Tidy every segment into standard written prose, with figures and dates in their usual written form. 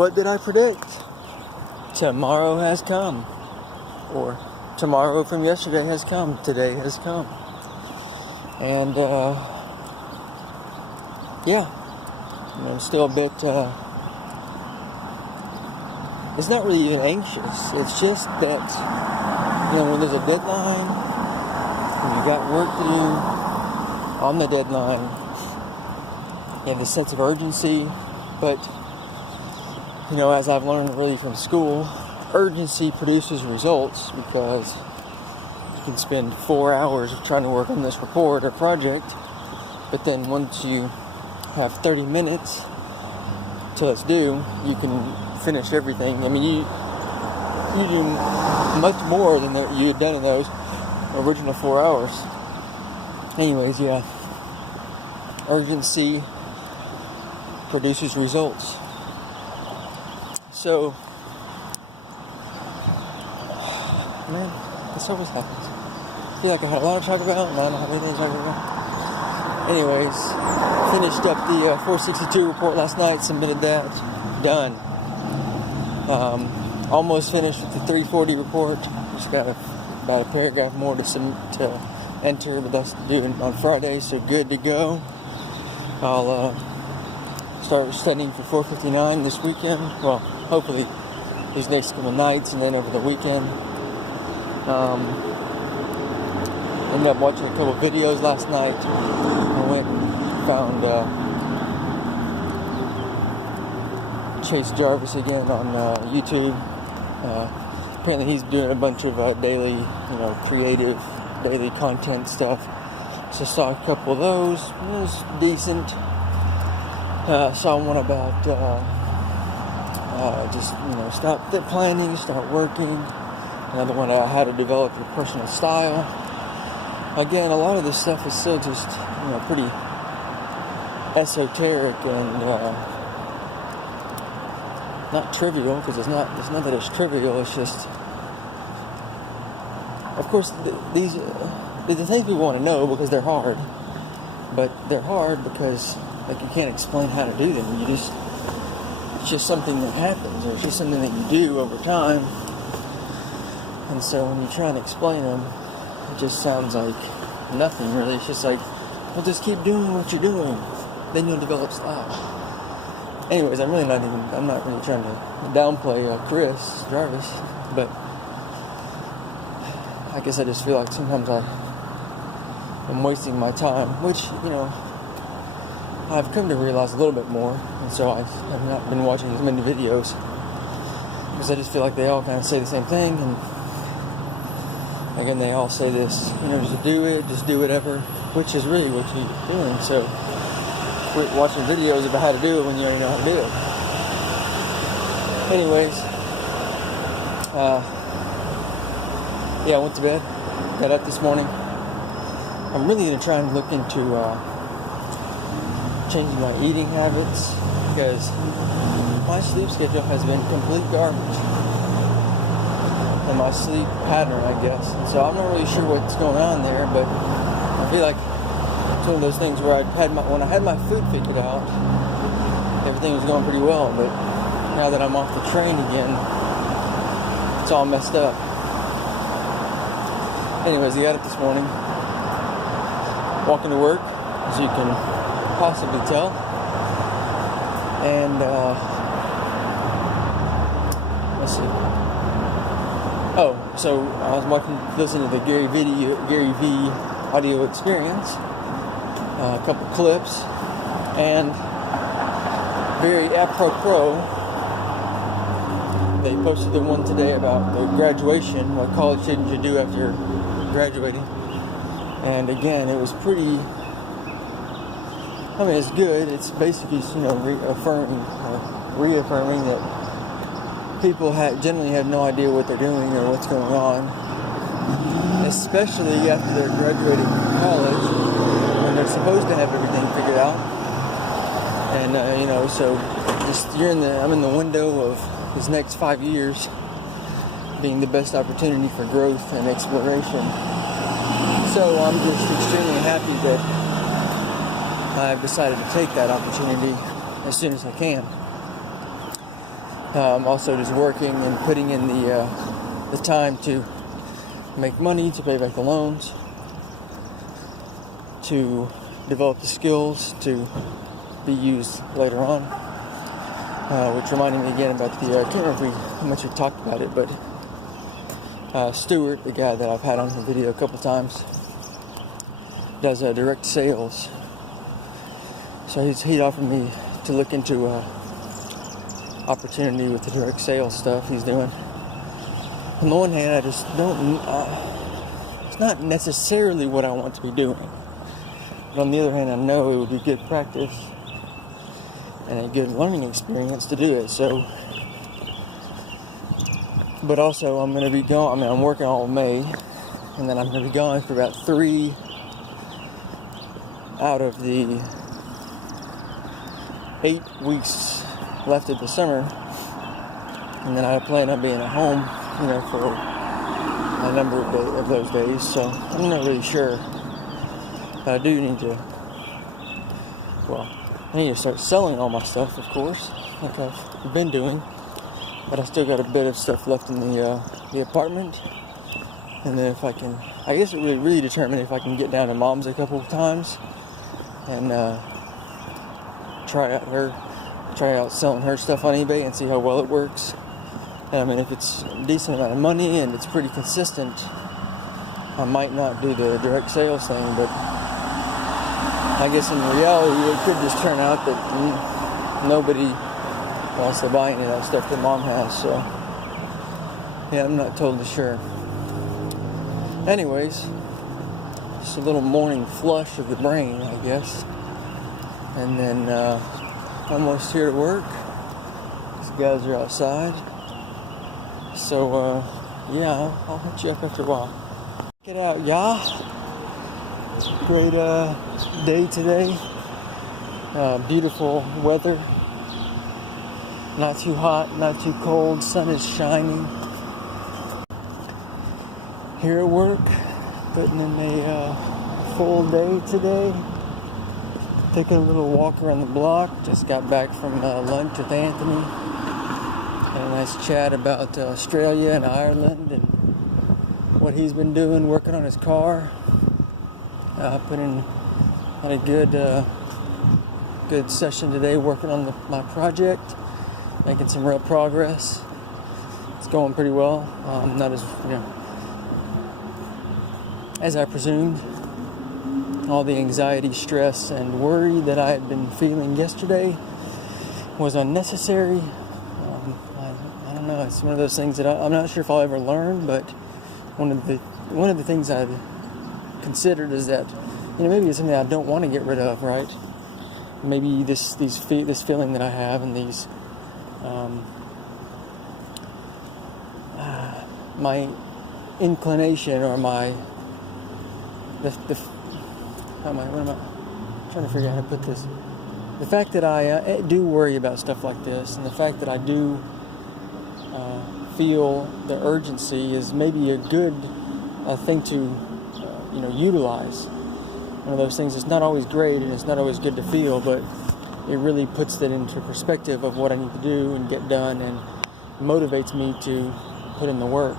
what did I predict? Tomorrow has come. Or tomorrow from yesterday has come. Today has come. And, yeah. I'm still a bit, it's not really even anxious. It's just that, when there's a deadline, when you got work to do on the deadline, you have this sense of urgency. But, as I've learned really from school, urgency produces results, because you can spend 4 hours trying to work on this report or project, but then once you have 30 minutes till it's due, you can finish everything. I mean, you do much more than you had done in those original 4 hours. Anyways, yeah, urgency produces results. So, man, this always happens. I feel like I had a lot to talk about, and I don't have anything to talk about. Anyways, finished up the 462 report last night, submitted that, done. Almost finished with the 340 report. Just got about a paragraph more to enter, but that's due on Friday, so good to go. I'll start studying for 459 this weekend. Well, hopefully these next couple nights, and then over the weekend. Ended up watching a couple videos last night. I went and found Chase Jarvis again on YouTube. Apparently he's doing a bunch of daily, creative, daily content stuff. So saw a couple of those. It was decent. Saw one about just, stop planning, start working. Another one, how to develop your personal style. Again, a lot of this stuff is still just, pretty esoteric and not trivial, because it's not that it's trivial. It's just, of course, these the things we want to know because they're hard. But they're hard because, you can't explain how to do them. It's just something that happens, or it's just something that you do over time. And so when you try and explain them, it just sounds like nothing, really. It's just like, well, just keep doing what you're doing. Then you'll develop style. Anyways, I'm not really trying to downplay Chris Jarvis, but I guess I just feel like sometimes I'm wasting my time, which, I've come to realize a little bit more, and so I've not been watching as many videos, because I just feel like they all kind of say the same thing, and again, they all say this, just do it, just do whatever, which is really what you're doing. So quit watching videos about how to do it when you already know how to do it. Anyways, I went to bed, got up this morning. I'm really going to try and look into changing my eating habits, because my sleep schedule has been complete garbage. And my sleep pattern, I guess. And so I'm not really sure what's going on there, but I feel like it's one of those things where when I had my food figured out, everything was going pretty well, but now that I'm off the train again, it's all messed up. Anyways, I got up this morning, walking to work, as you can possibly tell, and let's see. Oh, so I was listening to the Gary V audio experience, a couple clips, and very apropos, they posted the one today about the graduation, what college students should do after graduating. And again, it was pretty, it's good. It's basically, reaffirming that people generally have no idea what they're doing or what's going on, especially after they're graduating from college, when they're supposed to have everything figured out. And so I'm in the window of this next 5 years being the best opportunity for growth and exploration. So I'm just extremely happy that I've decided to take that opportunity as soon as I can. Also just working and putting in the time to make money, to pay back the loans, to develop the skills to be used later on. Which reminded me again about the, I can't remember how much we talked about it, but Stuart, the guy that I've had on the video a couple times, does direct sales. So he'd offered me to look into opportunity with the direct sales stuff he's doing. On the one hand, I just don't, it's not necessarily what I want to be doing. But on the other hand, I know it would be good practice and a good learning experience to do it. So, but also I'm going to be gone. I mean, I'm working all May, and then I'm going to be gone for about 3 out of the 8 weeks left of the summer, and then I plan on being at home, for a number of those days. So I'm not really sure, but I do need to. Well, I need to start selling all my stuff, of course, like I've been doing. But I still got a bit of stuff left in the apartment, and then if I can, I guess it really determine if I can get down to Mom's a couple of times and try out selling her stuff on eBay and see how well it works. And I mean, if it's a decent amount of money and it's pretty consistent, I might not do the direct sales thing, but I guess in reality it could just turn out that nobody wants to buy any of that stuff that Mom has. So yeah, I'm not totally sure. Anyways, just a little morning flush of the brain, I guess. And then almost here to work. These guys are outside. So yeah, I'll hit you up after a while. Check it out, y'all. Great day today. Beautiful weather. Not too hot, not too cold. Sun is shining. Here at work, putting in a full day today. Taking a little walk around the block. Just got back from lunch with Anthony. Had a nice chat about Australia and Ireland and what he's been doing, working on his car. Had a good session today, working on my project, making some real progress. It's going pretty well. Not as I presumed. All the anxiety, stress, and worry that I had been feeling yesterday was unnecessary. I don't know. It's one of those things that I'm not sure if I'll ever learn. But one of the things I've considered is that maybe it's something I don't want to get rid of, right? Maybe this feeling that I have and these my inclination or my what am I trying to figure out how to put this? The fact that I do worry about stuff like this, and the fact that I do feel the urgency is maybe a good thing to utilize. One of those things that's not always great and it's not always good to feel, but it really puts that into perspective of what I need to do and get done, and motivates me to put in the work.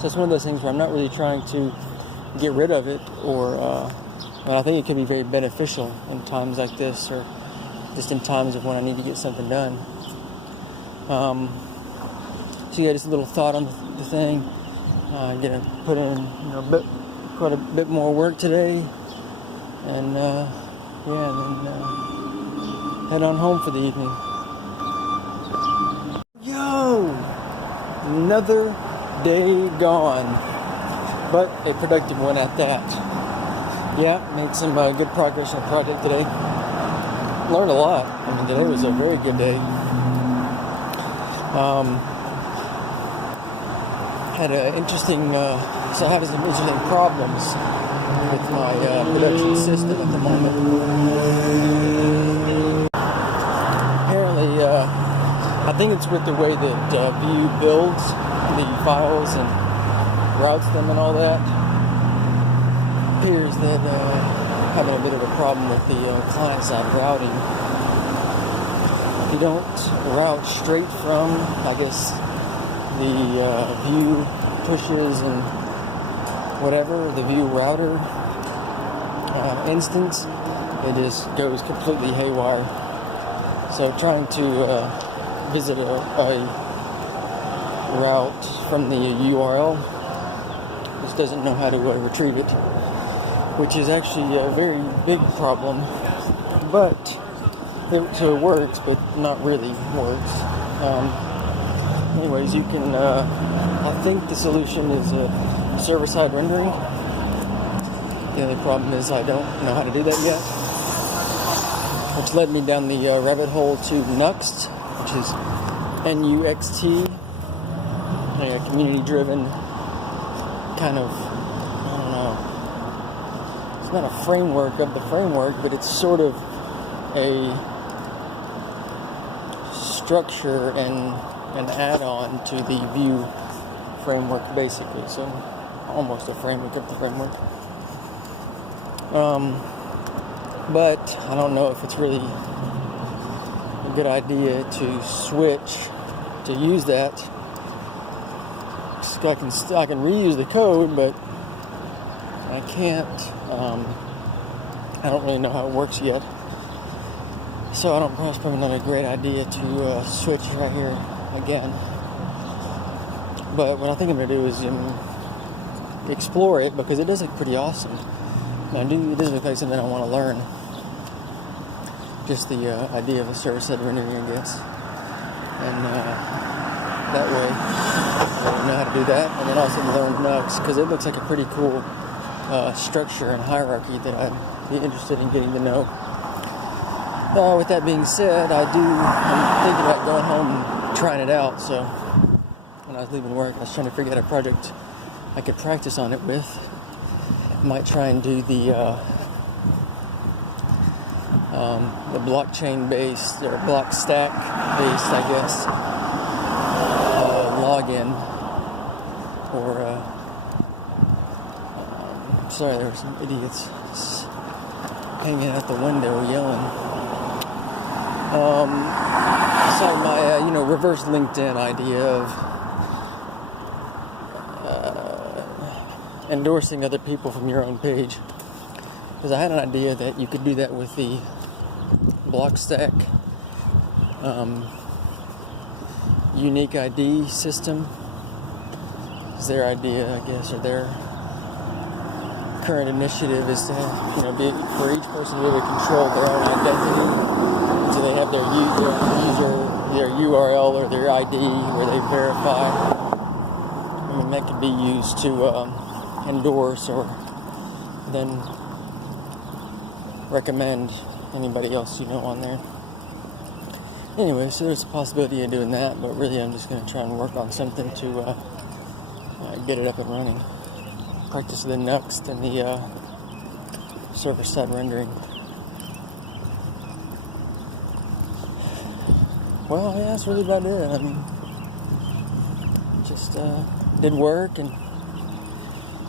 So it's one of those things where I'm not really trying to get rid of it, but I think it can be very beneficial in times like this, or just in times of when I need to get something done. So yeah, just a little thought on the thing. Gonna put in quite a bit more work today, and then head on home for the evening. Yo, another day gone, but a productive one at that. Yeah, made some good progress on the project today. Learned a lot. I mean, today was a very good day. Had an interesting, having some interesting problems with my production system at the moment. Apparently, I think it's with the way that Vue builds the files and routes them and all that. Appears that having a bit of a problem with the client-side routing. you don't route straight from, I guess, the view pushes and whatever, the view router instance, it just goes completely haywire. So trying to visit a route from the URL just doesn't know how to retrieve it, which is actually a very big problem. But so it works, but not really works. Anyways, you can, I think the solution is server-side rendering. The only problem is I don't know how to do that yet, which led me down the rabbit hole to Nuxt, which is N-U-X-T, a community-driven kind of, I don't know, it's not a framework of the framework, but it's sort of a structure and an add-on to the Vue framework, basically. So almost a framework of the framework. But I don't know if it's really a good idea to switch to use that. I can reuse the code, but I can't. I don't really know how it works yet. So I don't. It's probably not a great idea to switch right here again. But what I think I'm going to do is explore it, because it does look pretty awesome. And it does look like something I want to learn. Just the idea of a server-side rendering, I guess. And that way I know how to do that. And then also learn Nuxt, because it looks like a pretty cool structure and hierarchy that I'd be interested in getting to know. With that being said, I'm thinking about going home and trying it out. So when I was leaving work, I was trying to figure out a project I could practice on it with. I might try and do the blockchain-based or block stack-based, I guess, login. Or sorry, there were some idiots hanging out the window yelling. So my reverse LinkedIn idea of endorsing other people from your own page, because I had an idea that you could do that with the Blockstack unique ID system. Is their idea, I guess, or their current initiative is to be for each person to be able to control their own identity, so they have their URL or their ID where they verify. I mean, that could be used to endorse or then recommend anybody else on there. Anyway, so there's a possibility of doing that, but really I'm just going to try and work on something to get it up and running. Practice the Nuxt and the server-side rendering. Well, yeah, that's really about it. I mean, just did work and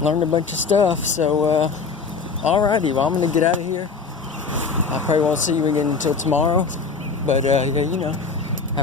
learned a bunch of stuff. So, alrighty, well, I'm going to get out of here. I probably won't see you again until tomorrow. But, have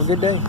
a good day.